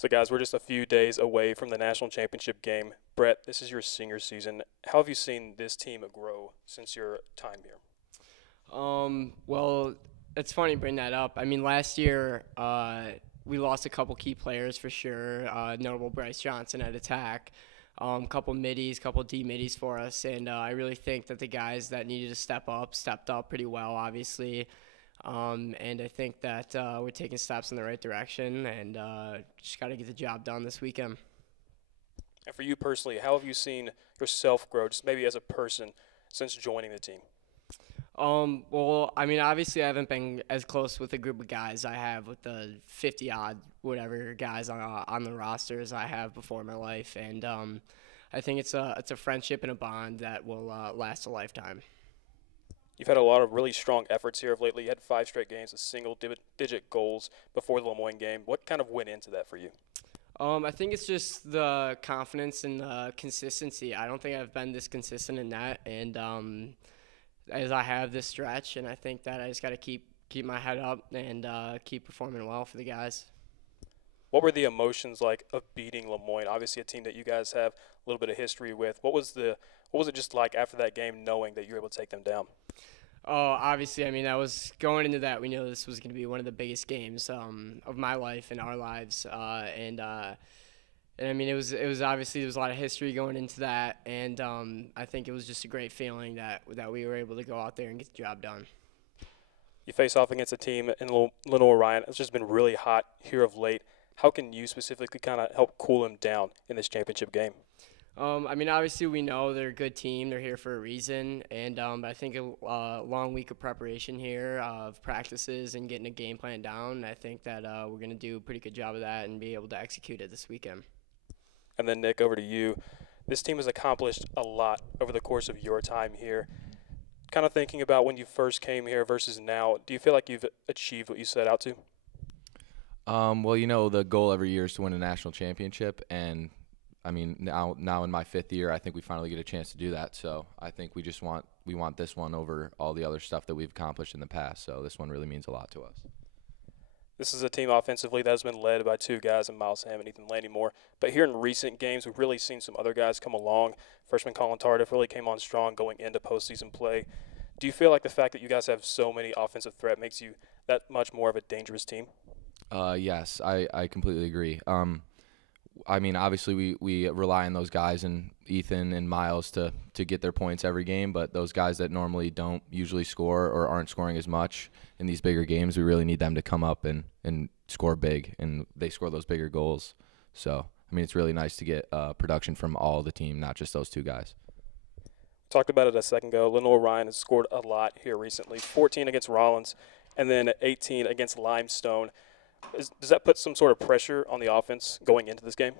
So, guys, we're just a few days away from the national championship game. Brett, this is your senior season. How have you seen this team grow since your time here? Well, it's funny you bring that up. I mean, last year we lost a couple key players for sure. Notable Bryce Johnson at attack, couple middies, couple D middies for us, and I really think that the guys that needed to step up stepped up pretty well, obviously. And I think that we're taking steps in the right direction, and just got to get the job done this weekend. And for you personally, how have you seen yourself grow, just maybe as a person, since joining the team? Well, I mean, obviously, I haven't been as close with a group of guys I have with the 50 odd whatever guys on the roster as I have before in my life, and I think it's a friendship and a bond that will last a lifetime. You've had a lot of really strong efforts here of lately. You had five straight games with single-digit goals before the Lemoyne game. What kind of went into that for you? I think it's just the confidence and the consistency. I don't think I've been this consistent in that, and as I have this stretch, and I think that I just got to keep my head up and keep performing well for the guys. What were the emotions like of beating Lemoyne? Obviously, a team that you guys have a little bit of history with. What was it just like after that game, knowing that you were able to take them down? Oh, obviously, I mean, I was going into that. We knew this was going to be one of the biggest games of my life and our lives, and I mean, it was obviously there was a lot of history going into that, and I think it was just a great feeling that we were able to go out there and get the job done. You face off against a team in Lenoir-Rhyne. It's just been really hot here of late. How can you specifically kind of help cool them down in this championship game? I mean, obviously, we know they're a good team. They're here for a reason, and I think a long week of preparation here of practices and getting a game plan down. I think that we're going to do a pretty good job of that and be able to execute it this weekend. And then, Nick, over to you. This team has accomplished a lot over the course of your time here. Kind of thinking about when you first came here versus now, do you feel like you've achieved what you set out to? Well, the goal every year is to win a national championship, and I mean, now in my fifth year, I think we finally get a chance to do that. So I think we want this one over all the other stuff that we've accomplished in the past. So this one really means a lot to us. This is a team offensively that has been led by two guys in Miles Ham and Ethan Landymore. But here in recent games, we've really seen some other guys come along. Freshman Colin Tardif really came on strong going into postseason play. Do you feel like the fact that you guys have so many offensive threat makes you that much more of a dangerous team? Yes, I completely agree. I mean, obviously we rely on those guys and Ethan and Miles to get their points every game, but those guys that normally don't usually score or aren't scoring as much in these bigger games, we really need them to come up and score big, and they score those bigger goals. So, I mean, it's really nice to get production from all the team, not just those two guys. Talked about it a second ago. Lenoir-Rhyne has scored a lot here recently, 14 against Rollins and then 18 against Limestone. Does that put some sort of pressure on the offense going into this game?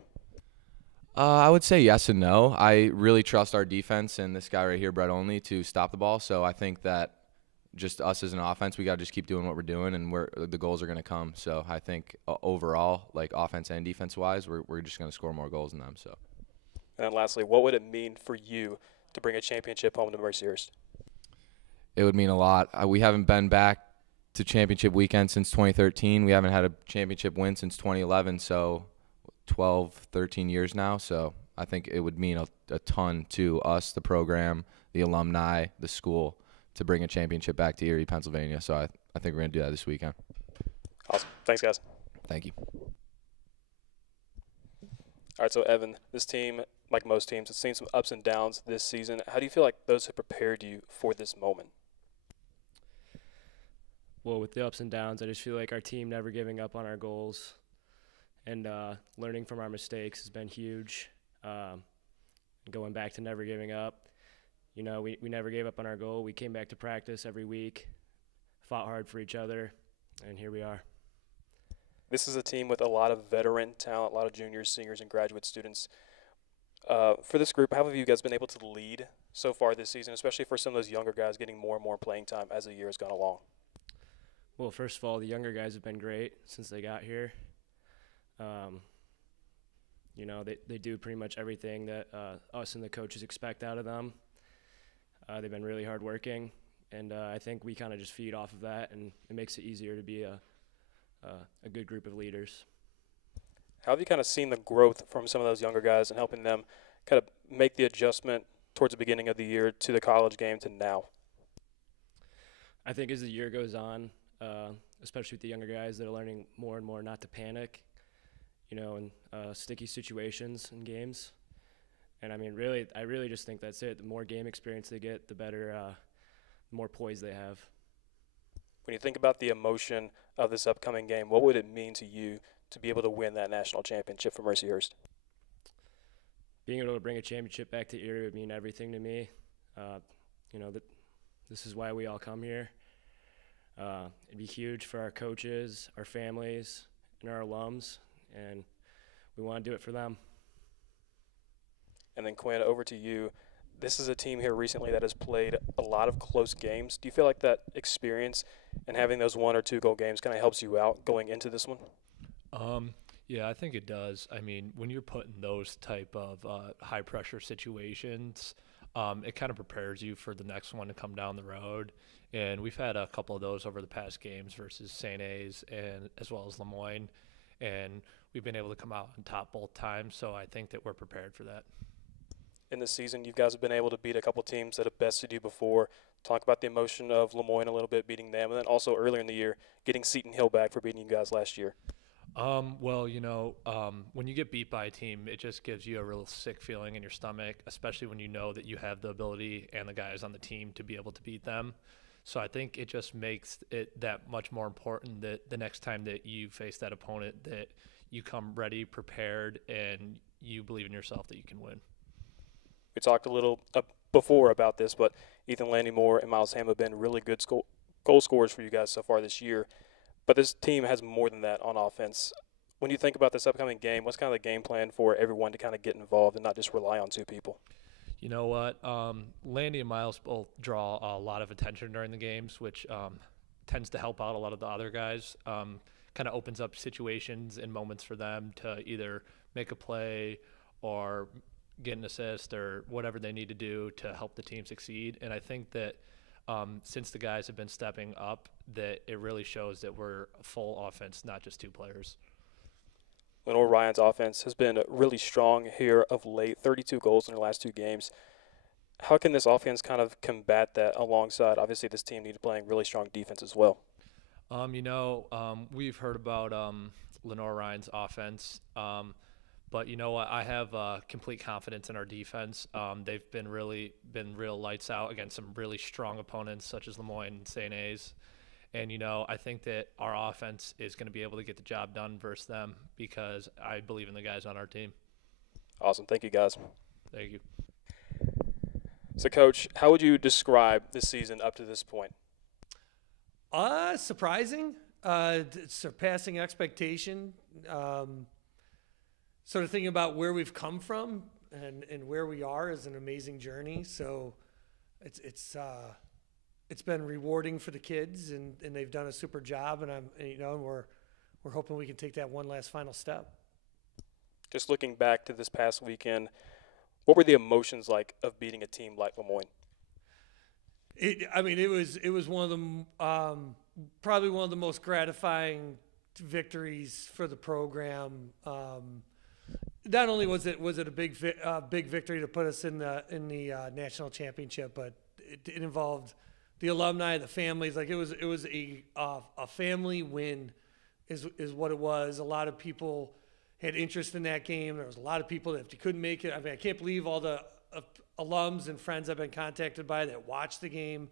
I would say yes and no. I really trust our defense and this guy right here, Brett Only, to stop the ball. So I think that just us as an offense, we got to just keep doing what we're doing, and the goals are going to come. So I think overall, like offense and defense wise, we're just going to score more goals than them. So. And then lastly, what would it mean for you to bring a championship home to Mercyhurst? It would mean a lot. We haven't been back to championship weekend since 2013. We haven't had a championship win since 2011, so 12, 13 years now. So I think it would mean a ton to us, the program, the alumni, the school, to bring a championship back to Erie, Pennsylvania. So I think we're going to do that this weekend. Awesome. Thanks, guys. Thank you. All right, so Evan, this team, like most teams, has seen some ups and downs this season. How do you feel like those have prepared you for this moment? Well, with the ups and downs, I just feel like our team never giving up on our goals and learning from our mistakes has been huge. Going back to never giving up. We never gave up on our goal. We came back to practice every week, fought hard for each other, and here we are. This is a team with a lot of veteran talent, a lot of juniors, seniors, and graduate students. For this group, how have you guys been able to lead so far this season, especially for some of those younger guys getting more and more playing time as the year has gone along? Well, first of all, the younger guys have been great since they got here. They do pretty much everything that us and the coaches expect out of them. They've been really hardworking, and I think we kind of just feed off of that, and it makes it easier to be a good group of leaders. How have you kind of seen the growth from some of those younger guys and helping them kind of make the adjustment towards the beginning of the year to the college game to now? I think as the year goes on, especially with the younger guys that are learning more and more not to panic, in sticky situations in games. And I mean, really, I really just think that's it. The more game experience they get, the better, the more poise they have. When you think about the emotion of this upcoming game, what would it mean to you to be able to win that national championship for Mercyhurst? Being able to bring a championship back to Erie would mean everything to me. This is why we all come here. It'd be huge for our coaches, our families, and our alums, and we want to do it for them. And then, Quinn, over to you. This is a team here recently that has played a lot of close games. Do you feel like that experience and having those 1 or 2 goal games kind of helps you out going into this one? Yeah, I think it does. I mean, when you're put in those type of high-pressure situations, it kind of prepares you for the next one to come down the road. And we've had a couple of those over the past games versus St. A's and as well as Lemoyne. And we've been able to come out on top both times, so I think that we're prepared for that. In this season, you guys have been able to beat a couple teams that have bested you before. Talk about the emotion of Lemoyne a little bit, beating them, and then also earlier in the year, getting Seton Hill back for beating you guys last year. When you get beat by a team, it just gives you a real sick feeling in your stomach, especially when you know that you have the ability and the guys on the team to be able to beat them. So I think it just makes it that much more important that the next time that you face that opponent, that you come ready, prepared, and you believe in yourself that you can win. We talked a little before about this, but Ethan Landry-Moore and Miles Ham have been really good goal scorers for you guys so far this year. But this team has more than that on offense. When you think about this upcoming game, what's kind of the game plan for everyone to kind of get involved and not just rely on 2 people? You know what? Landy and Miles both draw a lot of attention during the games, which tends to help out a lot of the other guys. Kind of opens up situations and moments for them to either make a play or get an assist or whatever they need to do to help the team succeed. And I think that since the guys have been stepping up, that it really shows that we're a full offense, not just 2 players. Lenoir-Rhyne's offense has been really strong here of late, 32 goals in their last 2 games. How can this offense kind of combat that alongside, obviously, this team needs playing really strong defense as well? We've heard about Lenoir-Rhyne's offense, but you know what? I have complete confidence in our defense. They've been real lights out against some really strong opponents such as Lemoyne and St. A's. And, I think that our offense is going to be able to get the job done versus them because I believe in the guys on our team. Awesome. Thank you, guys. Thank you. So, Coach, how would you describe this season up to this point? Surprising, surpassing expectation. Sort of thinking about where we've come from and where we are is an amazing journey. So it's been rewarding for the kids and they've done a super job, and we're hoping we can take that one last final step. Just looking back to this past weekend, what were the emotions like of beating a team like Lemoyne? It was one of the probably one of the most gratifying victories for the program. Not only was it a big victory to put us in the national championship, but it involved the alumni, the families. Like it was a family win, is what it was. A lot of people had interest in that game. There was a lot of people that if you couldn't make it. I mean, I can't believe all the alums and friends I've been contacted by that watched the game.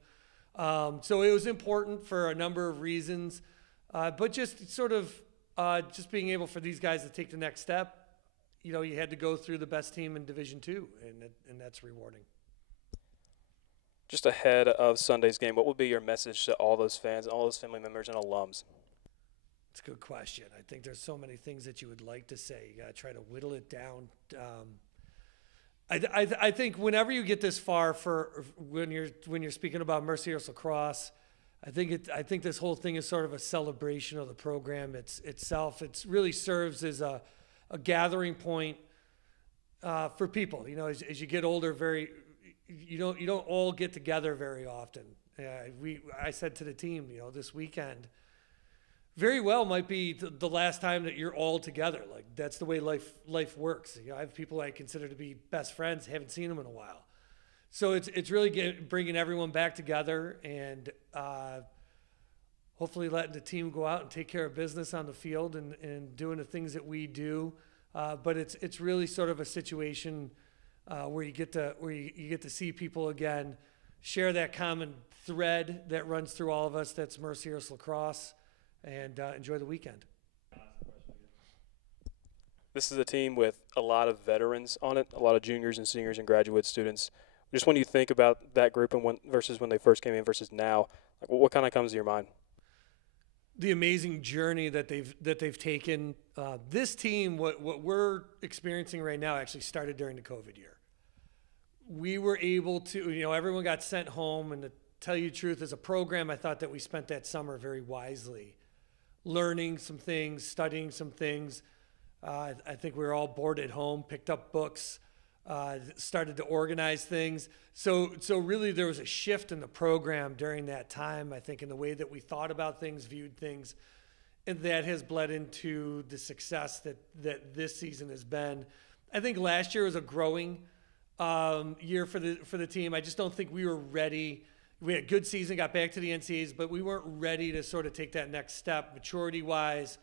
So it was important for a number of reasons, but just sort of just being able for these guys to take the next step. You had to go through the best team in Division II, and that's rewarding. Just ahead of Sunday's game, what would be your message to all those fans, all those family members and alums? It's a good question. I think there's so many things that you would like to say. You got to try to whittle it down. I think whenever you get this far, for when you're speaking about Mercyhurst Lacrosse, I think this whole thing is sort of a celebration of the program itself. It really serves as a gathering point for people. As you get older, you don't all get together very often. I said to the team, this weekend, very well might be the last time that you're all together. Like, that's the way life works. You know, I have people I consider to be best friends, haven't seen them in a while. So it's really bringing everyone back together and hopefully letting the team go out and take care of business on the field and doing the things that we do. But it's really sort of a situation where you get to see people again, share that common thread that runs through all of us. That's Mercyhurst Lacrosse, and enjoy the weekend. This is a team with a lot of veterans on it, a lot of juniors and seniors and graduate students. Just when you think about that group and versus when they first came in versus now, like, what kind of comes to your mind? The amazing journey that they've taken. This team, what we're experiencing right now, actually started during the COVID year. We were able to, everyone got sent home, and to tell you the truth, as a program, I thought that we spent that summer very wisely, learning some things, studying some things. I think we were all bored at home, picked up books, started to organize things. So really there was a shift in the program during that time, I think, in the way that we thought about things, viewed things, and that has bled into the success that this season has been. I think last year was a growing year for the team. I just don't think we were ready. We had a good season, got back to the NCAAs, but we weren't ready to sort of take that next step maturity-wise.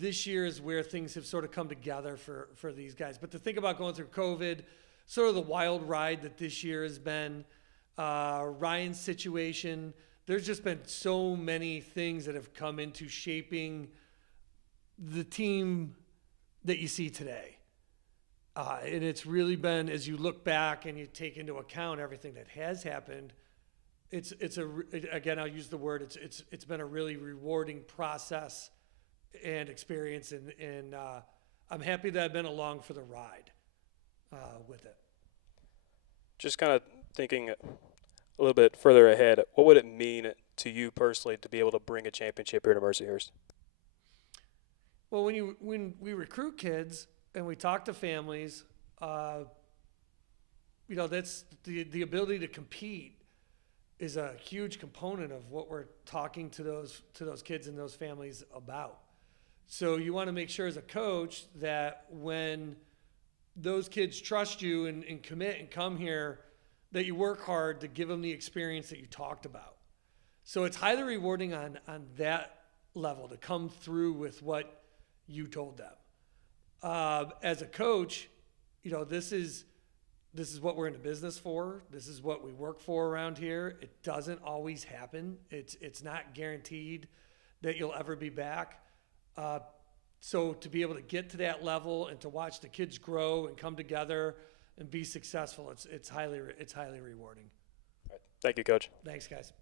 This year is where things have sort of come together for these guys. But to think about going through COVID, sort of the wild ride that this year has been, Ryan's situation, there's just been so many things that have come into shaping the team that you see today. And it's really been, as you look back and you take into account everything that has happened, again, I'll use the word, it's been a really rewarding process and experience, and I'm happy that I've been along for the ride with it. Just kind of thinking a little bit further ahead, what would it mean to you personally to be able to bring a championship here to Mercyhurst? Well, when we recruit kids and we talk to families, that's the ability to compete is a huge component of what we're talking to those kids and those families about. So you want to make sure as a coach that when those kids trust you and commit and come here, that you work hard to give them the experience that you talked about. So it's highly rewarding on that level to come through with what you told them. As a coach, this is what we're in the business for. This is what we work for around here. It doesn't always happen. It's not guaranteed that you'll ever be back. So to be able to get to that level and to watch the kids grow and come together and be successful, it's highly rewarding. All right. Thank you, Coach. Thanks, guys.